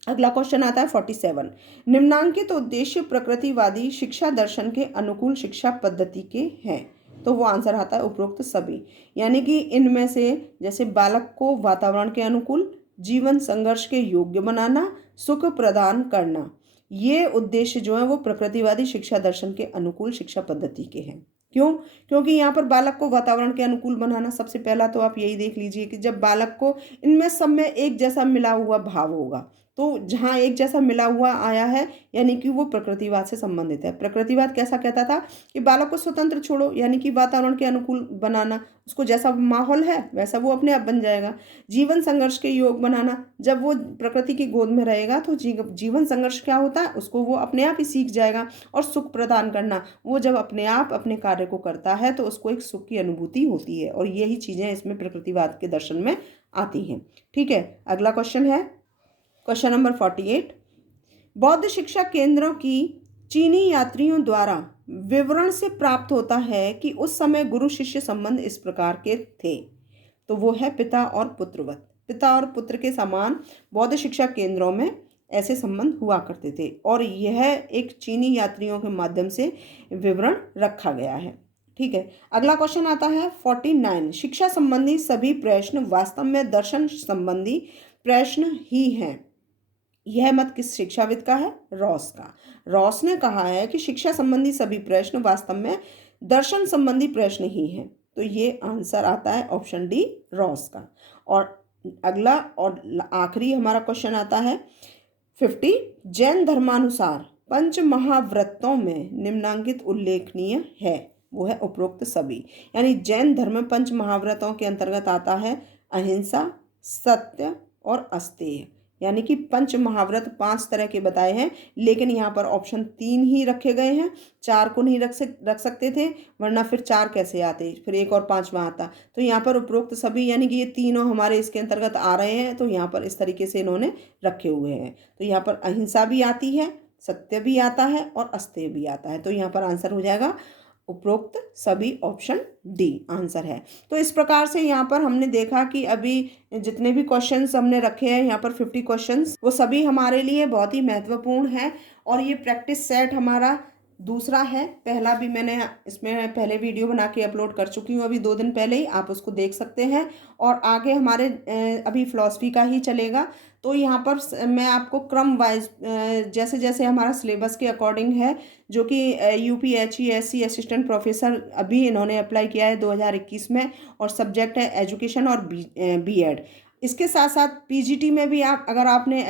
अगला क्वेश्चन आता है 47, निम्नांकित उद्देश्य प्रकृतिवादी शिक्षा दर्शन के अनुकूल शिक्षा पद्धति के हैं? तो वो आंसर आता है उपरोक्त सभी। यानी कि इनमें से जैसे बालक को वातावरण के अनुकूल, जीवन संघर्ष के योग्य बनाना, सुख प्रदान करना, ये उद्देश्य जो है वो प्रकृतिवादी शिक्षा दर्शन के अनुकूल शिक्षा पद्धति के हैं। क्यों? क्योंकि यहाँ पर बालक को वातावरण के अनुकूल बनाना, सबसे पहला तो आप यही देख लीजिए कि जब बालक को इनमें सब में एक जैसा मिला हुआ भाव होगा, तो जहाँ एक जैसा मिला हुआ आया है यानी कि वो प्रकृतिवाद से संबंधित है। प्रकृतिवाद कैसा कहता था कि बालक को स्वतंत्र छोड़ो, यानी कि वातावरण के अनुकूल बनाना, उसको जैसा माहौल है वैसा वो अपने आप बन जाएगा। जीवन संघर्ष के योग बनाना, जब वो प्रकृति की गोद में रहेगा तो जीवन संघर्ष क्या होता है उसको वो अपने आप ही सीख जाएगा। और सुख प्रदान करना, वो जब अपने आप अपने कार्य को करता है तो उसको एक सुख की अनुभूति होती है, और यही चीज़ें इसमें प्रकृतिवाद के दर्शन में आती हैं। ठीक है, अगला क्वेश्चन है क्वेश्चन नंबर 48, बौद्ध शिक्षा केंद्रों की चीनी यात्रियों द्वारा विवरण से प्राप्त होता है कि उस समय गुरु शिष्य संबंध इस प्रकार के थे। तो वो है पिता और पुत्रवत, पिता और पुत्र के समान बौद्ध शिक्षा केंद्रों में ऐसे संबंध हुआ करते थे, और यह एक चीनी यात्रियों के माध्यम से विवरण रखा गया है। ठीक है, अगला क्वेश्चन आता है 49, शिक्षा संबंधी सभी प्रश्न वास्तव में दर्शन संबंधी प्रश्न ही हैं। यह मत किस शिक्षाविद का है? रॉस का। रॉस ने कहा है कि शिक्षा संबंधी सभी प्रश्न वास्तव में दर्शन संबंधी प्रश्न ही हैं। तो ये आंसर आता है ऑप्शन डी, रॉस का। और अगला और आखिरी हमारा क्वेश्चन आता है 50, जैन धर्मानुसार पंच महाव्रतों में निम्नांकित उल्लेखनीय है? वो है उपरोक्त सभी। यानी जैन धर्म में पंच महाव्रतों के अंतर्गत आता है अहिंसा, सत्य और अस्तेय। यानी कि पंच महाव्रत 5 तरह के बताए हैं, लेकिन यहाँ पर ऑप्शन 3 ही रखे गए हैं, 4 को नहीं रख सकते थे, वरना फिर 4 कैसे आते, फिर एक और 5वां आता। तो यहाँ पर उपरोक्त सभी यानी कि ये तीनों हमारे इसके अंतर्गत आ रहे हैं, तो यहाँ पर इस तरीके से इन्होंने रखे हुए हैं। तो यहाँ पर अहिंसा भी आती है, सत्य भी आता है और अस्तेय भी आता है। तो यहाँ पर आंसर हो जाएगा उपरोक्त सभी, ऑप्शन डी आंसर है। तो इस प्रकार से यहाँ पर हमने देखा कि अभी जितने भी क्वेश्चंस हमने रखे हैं यहाँ पर 50 क्वेश्चंस, वो सभी हमारे लिए बहुत ही महत्वपूर्ण है। और ये प्रैक्टिस सेट हमारा दूसरा है, पहला भी मैंने इसमें पहले वीडियो बना के अपलोड कर चुकी हूँ अभी 2 दिन पहले ही, आप उसको देख सकते हैं। और आगे हमारे अभी फिलॉसफी का ही चलेगा। तो यहाँ पर मैं आपको क्रम वाइज जैसे जैसे हमारा सिलेबस के अकॉर्डिंग है, जो कि UPHESC असिस्टेंट प्रोफेसर अभी इन्होंने अप्लाई किया है 2021 में, और सब्जेक्ट है एजुकेशन और बीएड। इसके साथ साथ PGT में भी आप अगर आपने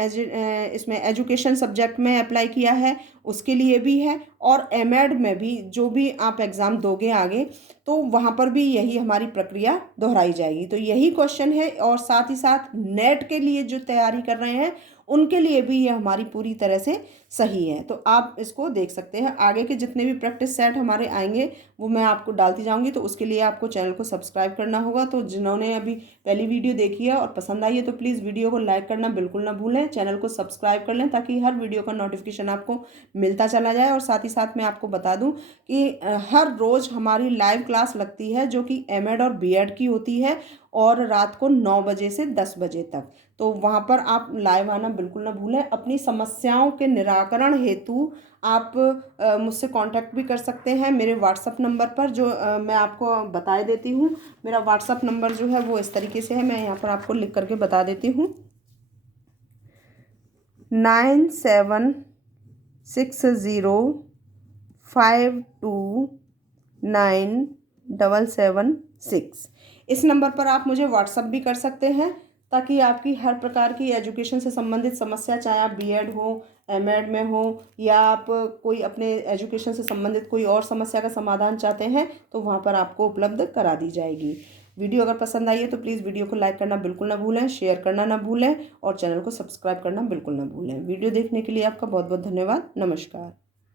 इसमें एजुकेशन सब्जेक्ट में अप्लाई किया है उसके लिए भी है, और MED में भी जो भी आप एग्ज़ाम दोगे आगे, तो वहाँ पर भी यही हमारी प्रक्रिया दोहराई जाएगी। तो यही क्वेश्चन है, और साथ ही साथ नेट के लिए जो तैयारी कर रहे हैं उनके लिए भी ये हमारी पूरी तरह से सही है। तो आप इसको देख सकते हैं। आगे के जितने भी प्रैक्टिस सेट हमारे आएंगे वो मैं आपको डालती जाऊंगी, तो उसके लिए आपको चैनल को सब्सक्राइब करना होगा। तो जिन्होंने अभी पहली वीडियो देखी है और पसंद आई है तो प्लीज़ वीडियो को लाइक करना बिल्कुल ना भूलें, चैनल को सब्सक्राइब कर लें ताकि हर वीडियो का नोटिफिकेशन आपको मिलता चला जाए। और साथ ही साथ मैं आपको बता दूं कि हर रोज़ हमारी लाइव क्लास लगती है जो कि MED और BED की होती है, और रात को 9 बजे से 10 बजे तक। तो वहाँ पर आप लाइव आना बिल्कुल ना भूलें। अपनी समस्याओं के निराकरण हेतु आप मुझसे कांटेक्ट भी कर सकते हैं मेरे व्हाट्सअप नंबर पर, जो मैं आपको बता देती हूँ। मेरा व्हाट्सअप नंबर जो है वो इस तरीके से है, मैं यहाँ पर आपको लिख करके बता देती हूँ। 9760529776। इस नंबर पर आप मुझे व्हाट्सअप भी कर सकते हैं, ताकि आपकी हर प्रकार की एजुकेशन से संबंधित समस्या, चाहे आप BED हो, MED में हो, या आप कोई अपने एजुकेशन से संबंधित कोई और समस्या का समाधान चाहते हैं, तो वहाँ पर आपको उपलब्ध करा दी जाएगी। वीडियो अगर पसंद आई है तो प्लीज़ वीडियो को लाइक करना बिल्कुल ना भूलें, शेयर करना ना भूलें, और चैनल को सब्सक्राइब करना बिल्कुल ना भूलें। वीडियो देखने के लिए आपका बहुत बहुत धन्यवाद। नमस्कार।